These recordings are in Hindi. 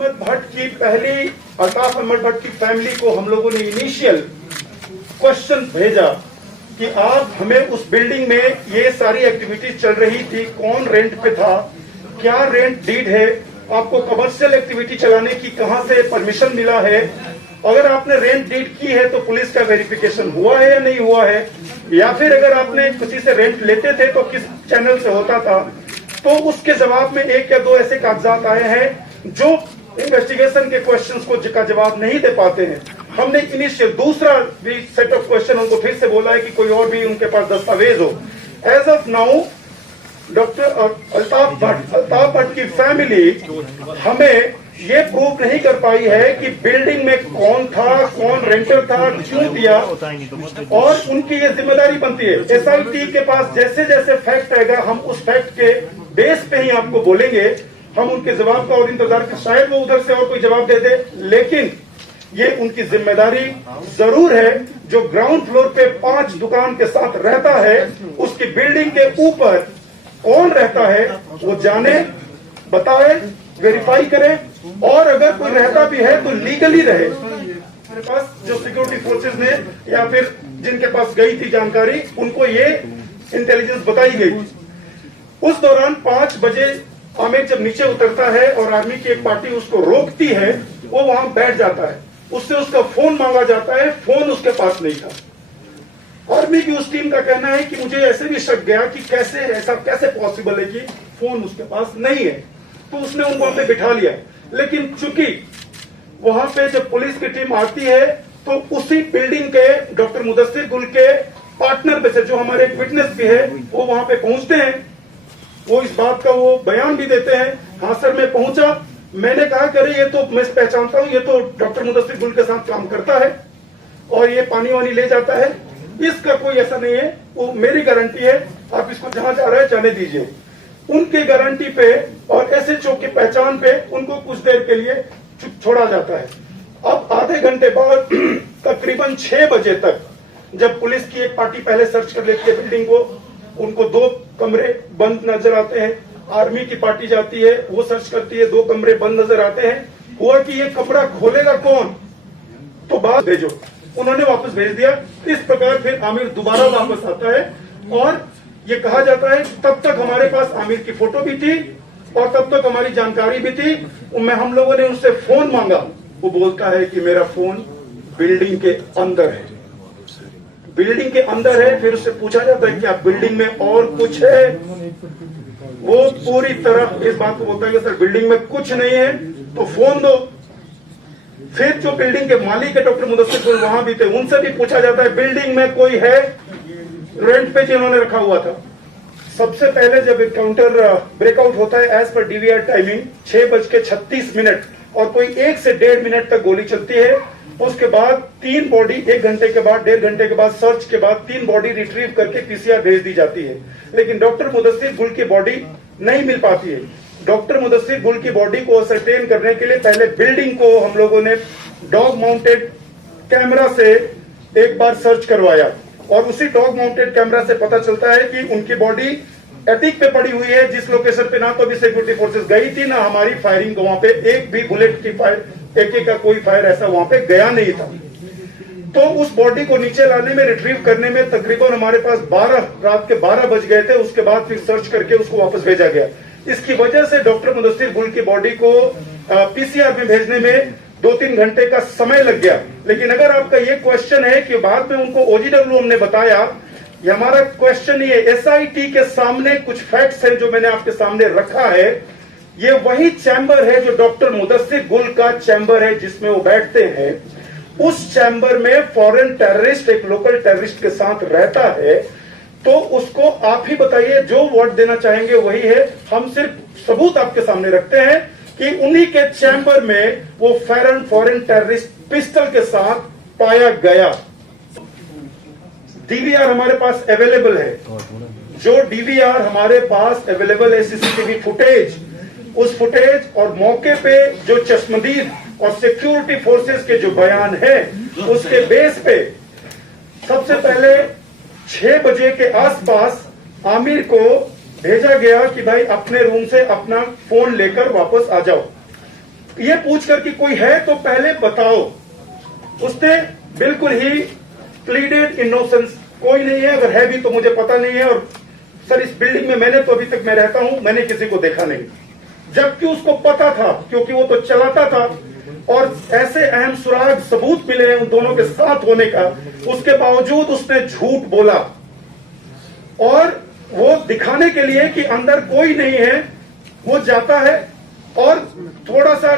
अहमद भट्ट की अल्ताफ अहमद भट्ट की फैमिली को हम लोगों ने इनिशियल क्वेश्चन भेजा कि आप हमें उस बिल्डिंग में ये सारी एक्टिविटीज चल रही थी, कौन रेंट पे था, क्या रेंट डीड है, आपको कमर्शियल एक्टिविटी चलाने की कहां से परमिशन मिला है, अगर आपने रेंट डीड की है तो पुलिस का वेरिफिकेशन हुआ है या नहीं हुआ है, या फिर अगर आपने किसी से रेंट लेते थे तो किस चैनल से होता था। तो उसके जवाब में एक या दो ऐसे कागजात आए हैं जो इन्वेस्टिगेशन के क्वेश्चंस को का जवाब नहीं दे पाते हैं। हमने इनिशियल दूसरा भी सेट ऑफ क्वेश्चन उनको फिर से बोला है कि कोई और भी उनके पास दस्तावेज हो। As of now doctor Altaf Bhat की फैमिली हमें ये प्रूव नहीं कर पाई है कि बिल्डिंग में कौन था, कौन रेंटर था, क्यों दिया, और उनकी ये जिम्मेदारी बनती है। एसआईटी के पास जैसे जैसे फैक्ट आएगा हम उस फैक्ट के बेस पे ही आपको बोलेंगे। हम उनके जवाब का और इंतजार कर, शायद वो उधर से और कोई जवाब दे दे, लेकिन ये उनकी जिम्मेदारी जरूर है। जो ग्राउंड फ्लोर पे 5 दुकान के साथ रहता है, उसकी बिल्डिंग के ऊपर कौन रहता है वो जाने, बताए, वेरीफाई करे, और अगर कोई रहता भी है तो लीगली रहे। मेरे पास जो सिक्योरिटी फोर्सेस ने या फिर जिनके पास गई थी जानकारी, उनको ये इंटेलिजेंस बताई गई थी। उस दौरान 5 बजे आमिर जब नीचे उतरता है और आर्मी की एक पार्टी उसको रोकती है, वो वहां बैठ जाता है, उससे उसका फोन मांगा जाता है, फोन उसके पास नहीं था। आर्मी की उस टीम का कहना है कि मुझे ऐसे भी शक गया कि ऐसा कैसे पॉसिबल है कि फोन उसके पास नहीं है, तो उसने उनको वहां पे बिठा लिया। लेकिन चूंकि वहां पे जब पुलिस की टीम आती है तो उसी बिल्डिंग के डॉक्टर मुदस्सिर गुल के पार्टनर में से जो हमारे एक विटनेस भी है वो वहां पे पहुंचते हैं, वो इस बात का वो बयान भी देते हैं, हाँ सर मैं पहुंचा, मैंने कहा कि अरे ये तो मैं पहचानता हूं, ये तो डॉक्टर मुदस्सिर गुल के साथ काम करता है और ये पानी वानी ले जाता है, इसका कोई ऐसा नहीं है, वो मेरी गारंटी है, आप इसको जहां जा रहे हैं जाने दीजिए। उनकी गारंटी पे और एसएचओ की पहचान पे उनको कुछ देर के लिए छोड़ा जाता है। अब आधे घंटे बाद तकरीबन 6 बजे तक जब पुलिस की एक पार्टी पहले सर्च कर लेती है बिल्डिंग को, उनको 2 कमरे बंद नजर आते हैं, आर्मी की पार्टी जाती है, वो सर्च करती है, 2 कमरे बंद नजर आते हैं। हुआ कि ये कमरा खोलेगा कौन, तो बात भेजो, उन्होंने वापस भेज दिया। इस प्रकार फिर आमिर दोबारा वापस आता है और ये कहा जाता है तब तक हमारे पास आमिर की फोटो भी थी और तब तक हमारी जानकारी भी थी। हम लोगों ने उससे फोन मांगा, वो बोलता है कि मेरा फोन बिल्डिंग के अंदर है, बिल्डिंग के अंदर है। फिर उससे पूछा जाता है क्या बिल्डिंग में और कुछ है, वो पूरी तरह इस बात को बोलता है कि सर बिल्डिंग में कुछ नहीं है तो फोन दो। फिर जो बिल्डिंग के मालिक है डॉक्टर मुदस्सिर गुल वहां भी थे, उनसे भी पूछा जाता है बिल्डिंग में कोई है, रेंट पे जिन्होंने रखा हुआ था। सबसे पहले जब काउंटर ब्रेकआउट होता है एज पर डीवीआर टाइमिंग 6:36 और कोई 1 से 1.5 मिनट तक गोली चलती है। उसके बाद 3 बॉडी 1 घंटे के बाद 1.5 घंटे के बाद सर्च के बाद 3 बॉडी रिट्रीव करके पीसीआर भेज दी जाती है, लेकिन डॉक्टर मुदस्सिर गुल की बॉडी नहीं मिल पाती है। डॉक्टर मुदस्सिर गुल की बॉडी को असरटेन करने के लिए पहले बिल्डिंग को हम लोगों ने डॉग माउंटेड कैमरा से एक बार सर्च करवाया और उसी डॉग माउंटेड कैमरा से पता चलता है कि उनकी बॉडी एथिक पे पड़ी हुई है, जिस लोकेशन पे ना तो अभी सिक्योरिटी फोर्सेस गई थी ना हमारी फायरिंग वहां पे एक भी बुलेट की फायर, AK का कोई फायर ऐसा वहां पे गया नहीं था। तो उस बॉडी को नीचे लाने में, रिट्रीव करने में तकरीबन हमारे पास रात के 12 बज गए थे। उसके बाद फिर सर्च करके उसको वापस भेजा गया। इसकी वजह से डॉक्टर मुदस्सिर गुल की बॉडी को पीसीआर में भेजने में 2-3 घंटे का समय लग गया। लेकिन अगर आपका ये क्वेश्चन है कि बाद में उनको OGW हमने बताया, ये हमारा क्वेश्चन ये एसआईटी के सामने कुछ फैक्ट्स हैं जो मैंने आपके सामने रखा है। ये वही चैम्बर है जो डॉक्टर मुदस्सिर गुल का चैम्बर है जिसमें वो बैठते हैं। उस चैम्बर में फॉरेन टेररिस्ट एक लोकल टेररिस्ट के साथ रहता है, तो उसको आप ही बताइए, जो वर्ड देना चाहेंगे वही है। हम सिर्फ सबूत आपके सामने रखते हैं कि उन्हीं के चैम्बर में वो फॉरेन टेररिस्ट पिस्टल के साथ पाया गया। डीवीआर हमारे पास अवेलेबल है, जो डीवीआर हमारे पास अवेलेबल है, सीसीटीवी फुटेज, उस फुटेज और मौके पे जो चश्मदीद और सिक्योरिटी फोर्सेस के जो बयान है, उसके बेस पे सबसे पहले 6 बजे के आसपास आमिर को भेजा गया कि भाई अपने रूम से अपना फोन लेकर वापस आ जाओ। ये पूछ कर कि कोई है तो पहले बताओ। उसने बिल्कुल ही प्लीडेड इनोसेंस, कोई नहीं है, अगर है भी तो मुझे पता नहीं है, और सर इस बिल्डिंग में मैंने तो अभी तक मैं रहता हूं, मैंने किसी को देखा नहीं। जबकि उसको पता था, क्योंकि वो तो चलाता था, और ऐसे अहम सुराग सबूत मिले हैं उन दोनों के साथ होने का, उसके बावजूद उसने झूठ बोला। और वो दिखाने के लिए कि अंदर कोई नहीं है, वो जाता है और थोड़ा सा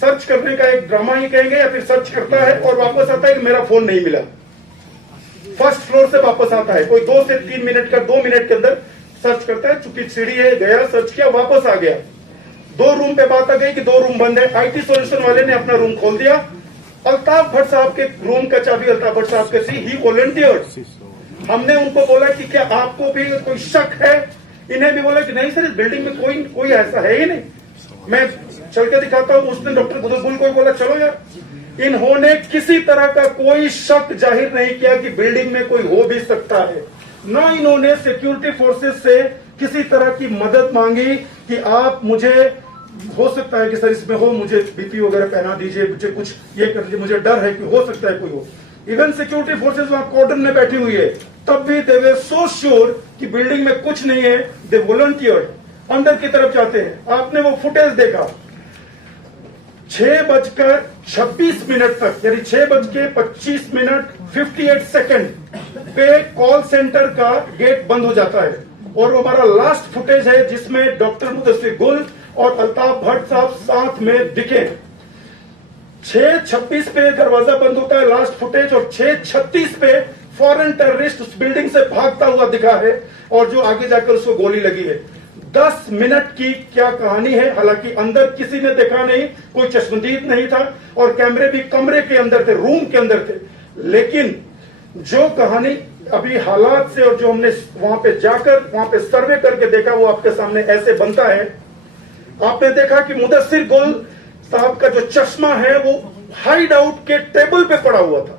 सर्च करने का एक ड्रामा ही कहेंगे, या फिर सर्च करता है और वापस आता है कि मेरा फोन नहीं मिला। फर्स्ट फ्लोर से वापस आता है, कोई 2 से 3 मिनट का, 2 मिनट के अंदर सर्च करता है, चूंकि सीढ़ी है, गया सर्च किया, वापस आ गया। 2 रूम पे बात आ गई कि 2 रूम बंद है। आईटी सॉल्यूशन वाले ने अपना रूम खोल दिया। अल्ताफ भट्ट साहब के रूम का चाबी अल्ताफ भट्ट साहब के सी, ही वॉलंटियर्ड। हमने उनको बोला कि क्या आपको भी कोई शक है? इन्हें भी बोला कि नहीं सर, इस बिल्डिंग में कोई ऐसा है ही नहीं, मैं चल के दिखाता हूं। उसने डॉक्टर गुल को बोला चलो यार। इन्होंने किसी तरह का कोई शक जाहिर नहीं किया कि बिल्डिंग में कोई हो भी सकता है। ना इन्होंने सिक्योरिटी फोर्सेस से किसी तरह की मदद मांगी कि आप मुझे, हो सकता है कि सर इसमें हो, मुझे बीपी वगैरह पहना दीजिए, मुझे कुछ ये कर दीजिए, मुझे डर है कि हो सकता है कोई हो। इवन सिक्योरिटी फोर्सेस वहां कॉर्डन में बैठी हुई है, तब भी दे वर सो श्योर कि बिल्डिंग में कुछ नहीं है। दे वॉलंटियर अंदर की तरफ जाते हैं। आपने वो फुटेज देखा, 6:26 तक, यानी 6:25 58 सेकंड पे कॉल सेंटर का गेट बंद हो जाता है। और हमारा लास्ट फुटेज है जिसमें डॉक्टर मुदस्सिर गुल और अल्ताफ भट्ट साहब साथ में दिखे। 6:26 पे दरवाजा बंद होता है, लास्ट फुटेज, और 6:36 पे फॉरेन टेररिस्ट उस बिल्डिंग से भागता हुआ दिखा है, और जो आगे जाकर उसको गोली लगी है। 10 मिनट की क्या कहानी है। हालांकि अंदर किसी ने देखा नहीं, कोई चश्मदीद नहीं था, और कैमरे भी कमरे के अंदर थे, रूम के अंदर थे। लेकिन जो कहानी अभी हालात से, और जो हमने वहां पे जाकर वहां पे सर्वे करके देखा, वो आपके सामने ऐसे बनता है। आपने देखा कि मुदस्सिर गुल साहब का जो चश्मा है वो हाइड आउट के टेबल पे पड़ा हुआ था।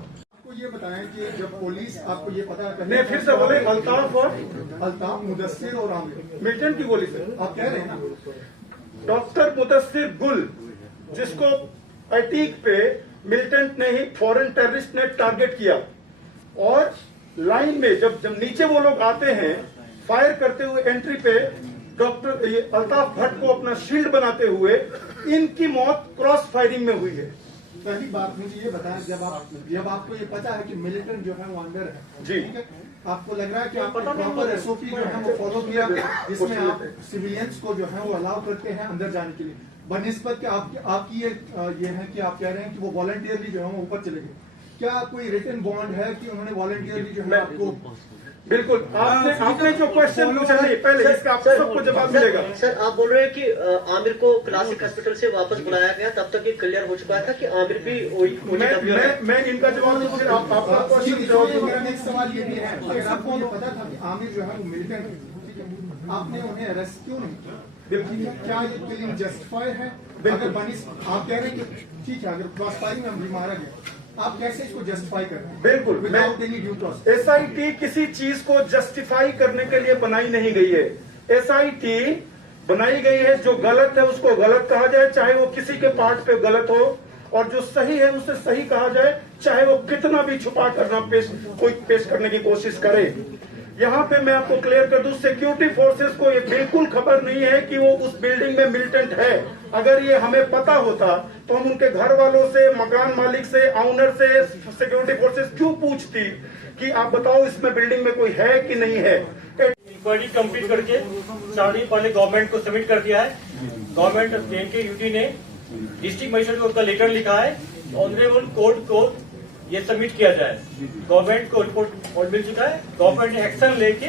ये बताएं कि जब पुलिस आपको ये पता करने, नहीं, फिर से बोले, अल्ताफ, मुदस्सिर और आमिर मिल्टन की गोली से आप कह रहे हैं ना। डॉक्टर मुदस्सिर गुल, जिसको अटीक पे मिलिटेंट ने ही, फॉरेन टेररिस्ट ने टारगेट किया, और लाइन में जब नीचे वो लोग आते हैं फायर करते हुए एंट्री पे, डॉक्टर अल्ताफ भट्ट को अपना शील्ड बनाते हुए, इनकी मौत क्रॉस फायरिंग में हुई है। पहली बात मुझे ये बताएं, जब आपको ये पता है कि मिलिटेंट जो है वो अंदर है, जी, ठीक है, आपको लग रहा है कि आपने प्रॉपर एसओपी जो है वो फॉलो किया, जिसमें आप सिविलियंस को जो है वो अलाउ करते हैं अंदर जाने के लिए, बनिस्बत के आपकी ये है कि आप कह रहे हैं कि वो वॉलंटियरली जो है वो ऊपर चले गए। क्या कोई रिटन बॉन्ड है कि उन्होंने वॉलंटियरली जो है आपको? बिल्कुल, आपने जो क्वेश्चन पूछा नहीं, पहले इसका आपको सबको जवाब मिलेगा। सर, आप बोल रहे हैं कि आमिर को क्लासिक हॉस्पिटल से वापस बुलाया गया, तब तक ये क्लियर हो चुका था कि आमिर भी मैं इनका जवाब दूं, फिर आपका क्वेश्चन जवाब दूंगा। मेरा नेक्स्ट सवाल ये भी है, अगर आपको ये पता था कि आमिर जो है वो मिलिटेंट है, आपने उन्हें अरेस्ट क्यों नहीं किया? बिल्कुल, क्या ये किलिंग जस्टिफाइड है? अगर आप कह रहे हैं कि ठीक है, अगर क्रॉस फायरिंग में भी मारा गया, आप कैसे इसको जस्टिफाई कर रहे हैं? बिल्कुल, without any due process. SIT किसी चीज को जस्टिफाई करने के लिए बनाई नहीं गई है। एसआईटी बनाई गई है, जो गलत है उसको गलत कहा जाए, चाहे वो किसी के पार्ट पे गलत हो, और जो सही है उसे सही कहा जाए, चाहे वो कितना भी छुपा करना कोई पेश करने की कोशिश करे। यहाँ पे मैं आपको क्लियर कर दूं, सिक्योरिटी फोर्सेस को ये बिल्कुल खबर नहीं है कि वो उस बिल्डिंग में मिलिटेंट है। अगर ये हमें पता होता तो हम उनके घर वालों से, मकान मालिक से, ऑनर से, सिक्योरिटी फोर्सेस क्यों पूछती कि आप बताओ इसमें बिल्डिंग में कोई है कि नहीं है। इंक्वायरी कंप्लीट करके साड़ी पहले गवर्नमेंट को सबमिट कर दिया है। गवर्नमेंट के यूटी ने डिस्ट्रिक्ट मजिस्ट्रेट को उसका लेटर लिखा है, ऑनरेबल कोर्ट को ये सबमिट किया जाए। गवर्नमेंट को रिपोर्ट मिल चुका है, गवर्नमेंट ने एक्शन लेके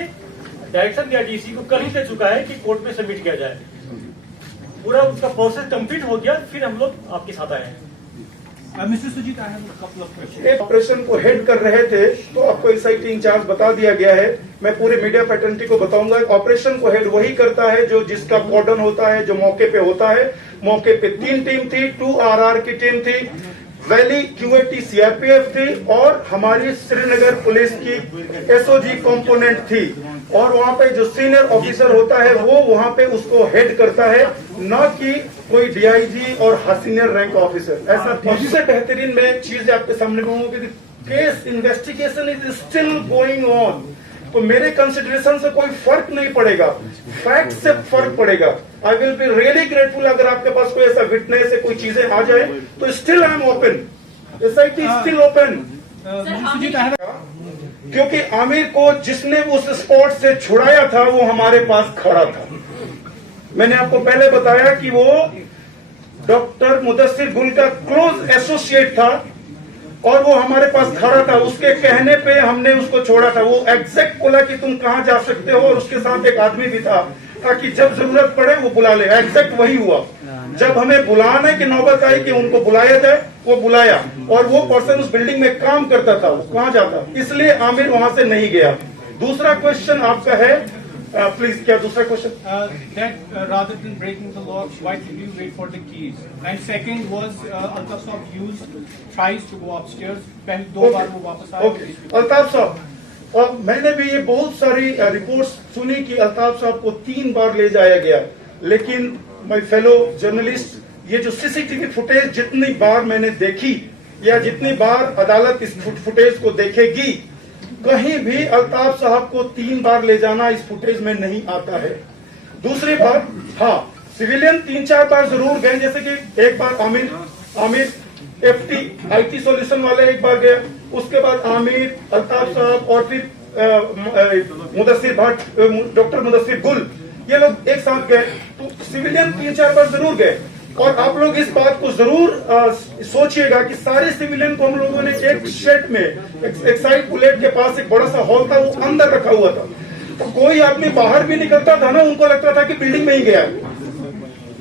डायरेक्शन दिया डीसी को, कल ही दे चुका है कि कोर्ट में सबमिट किया जाए। पूरा उसका प्रोसेस कंप्लीट हो गया, फिर हम लोग आपके साथ आए हैं। Mister Sujit, I have a couple of question. Operation को हेड कर रहे थे तो आपको एसआईटी इंचार्ज बता दिया गया है, मैं पूरे मीडिया फैटर्निटी को बताऊंगा। ऑपरेशन को हेड वही करता है जो जिसका कॉर्डन होता है, जो मौके पे होता है। मौके पे 3 टीम थी, 2 RR की टीम थी, वैली QAT CRPF थी, और हमारी श्रीनगर पुलिस की SOG कंपोनेंट थी। और वहाँ पे जो सीनियर ऑफिसर होता है वो वहाँ पे उसको हेड करता है, ना कि कोई डीआईजी और सीनियर रैंक ऑफिसर। ऐसा सबसे बेहतरीन मैं चीज आपके सामने कहूँगा कि case investigation is still going on. तो मेरे कंसिडरेशन से कोई फर्क नहीं पड़ेगा, फैक्ट से फर्क पड़ेगा। I will be really grateful अगर आपके पास कोई ऐसा विटनेस है, कोई चीजें आ जाए तो still I am open, SIT still open. क्योंकि आमिर को जिसने उस स्पॉट से छुड़ाया था वो हमारे पास खड़ा था। मैंने आपको पहले बताया कि वो डॉक्टर मुदस्सिर गुल का क्लोज एसोसिएट था और वो हमारे पास खड़ा था। उसके कहने पे हमने उसको छोड़ा था। वो एग्जैक्ट बोला कि तुम कहां जा सकते हो, और उसके साथ एक आदमी भी था ताकि जब जरूरत पड़े वो बुला ले। एग्जैक्ट वही हुआ। जब हमें बुलाने की नौबत आई कि उनको बुलाया जाए, वो बुलाया, और वो पर्सन उस बिल्डिंग में काम करता था, वो कहां जाता, इसलिए आमिर वहां से नहीं गया। दूसरा क्वेश्चन आपका है, प्लीज, क्या दूसरा question? That rather than breaking the law, why did you wait for the keys? And second was Altaf Saab tries to go upstairs. पहले 2 बार वो वापस आए। ओके, अल्ताफ साहब, और मैंने भी ये बहुत सारी रिपोर्ट्स सुनी कि अल्ताफ साहब को 3 बार ले जाया गया, लेकिन माय फेलो जर्नलिस्ट, ये जो सीसीटीवी फुटेज जितनी बार मैंने देखी या जितनी बार अदालत इस फुटेज को देखेगी, कहीं भी अल्ताफ साहब को 3 बार ले जाना इस फुटेज में नहीं आता है। दूसरी बात, हाँ, सिविलियन 3-4 बार जरूर गए, जैसे कि एक बार आमिर एफटी आईटी सॉल्यूशन वाले एक बार गया, उसके बाद आमिर, अल्ताफ साहब और फिर मुदस्सिर भट्ट, डॉक्टर मुदस्सिर गुल, ये लोग एक साथ गए। तो सिविलियन 3-4 बार जरूर गए। और आप लोग इस बात को जरूर सोचिएगा कि सारे सिविलियन को हम लोगों ने एक शेड में, एक्साइड बुलेट के पास एक बड़ा सा हॉल था, वो अंदर रखा हुआ था। तो कोई आदमी बाहर भी निकलता था ना, उनको लगता था कि बिल्डिंग में ही गया है,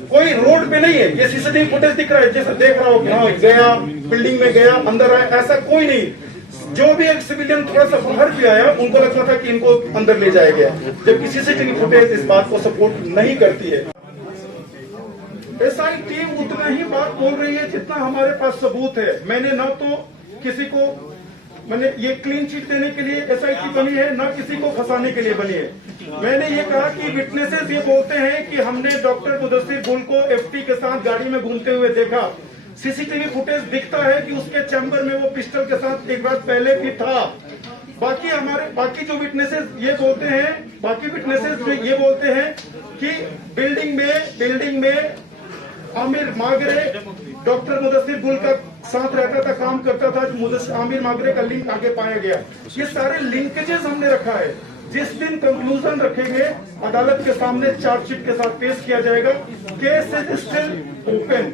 कोई रोड पे नहीं है। ये सीसीटीवी फुटेज दिख रहा है, जैसे देख रहा हो कि हाँ गया, बिल्डिंग में गया, अंदर आया, ऐसा कोई नहीं। जो भी एक सिविलियन थोड़ा सा बाहर भी आया, उनको लगता था कि इनको अंदर ले जाया गया, जबकि सीसीटीवी फुटेज इस बात को सपोर्ट नहीं करती है। एसआईटी उतना ही बात बोल रही है जितना हमारे पास सबूत है। मैंने ना तो किसी को, मैंने ये क्लीन चिट देने के लिए एसआईटी बनी है, ना किसी को फंसाने के लिए बनी है। मैंने ये कहा कि विटनेसेस ये बोलते हैं कि हमने डॉक्टर मुदस्सिर गुल को एफटी के साथ गाड़ी में घूमते हुए देखा। सीसीटीवी फुटेज दिखता है कि उसके चैम्बर में वो पिस्टल के साथ एक रात पहले भी था। बाकी जो विटनेसेस ये बोलते हैं, बाकी विटनेसेस जो ये बोलते हैं कि बिल्डिंग में आमिर मागरे डॉक्टर मुदस्सिर गुल का साथ रहता था, काम करता था। आमिर मागरे का लिंक आगे पाया गया। ये सारे लिंकेजेस हमने रखा है। जिस दिन कंक्लूजन रखेंगे, अदालत के सामने चार्जशीट के साथ पेश किया जाएगा। Case is still open.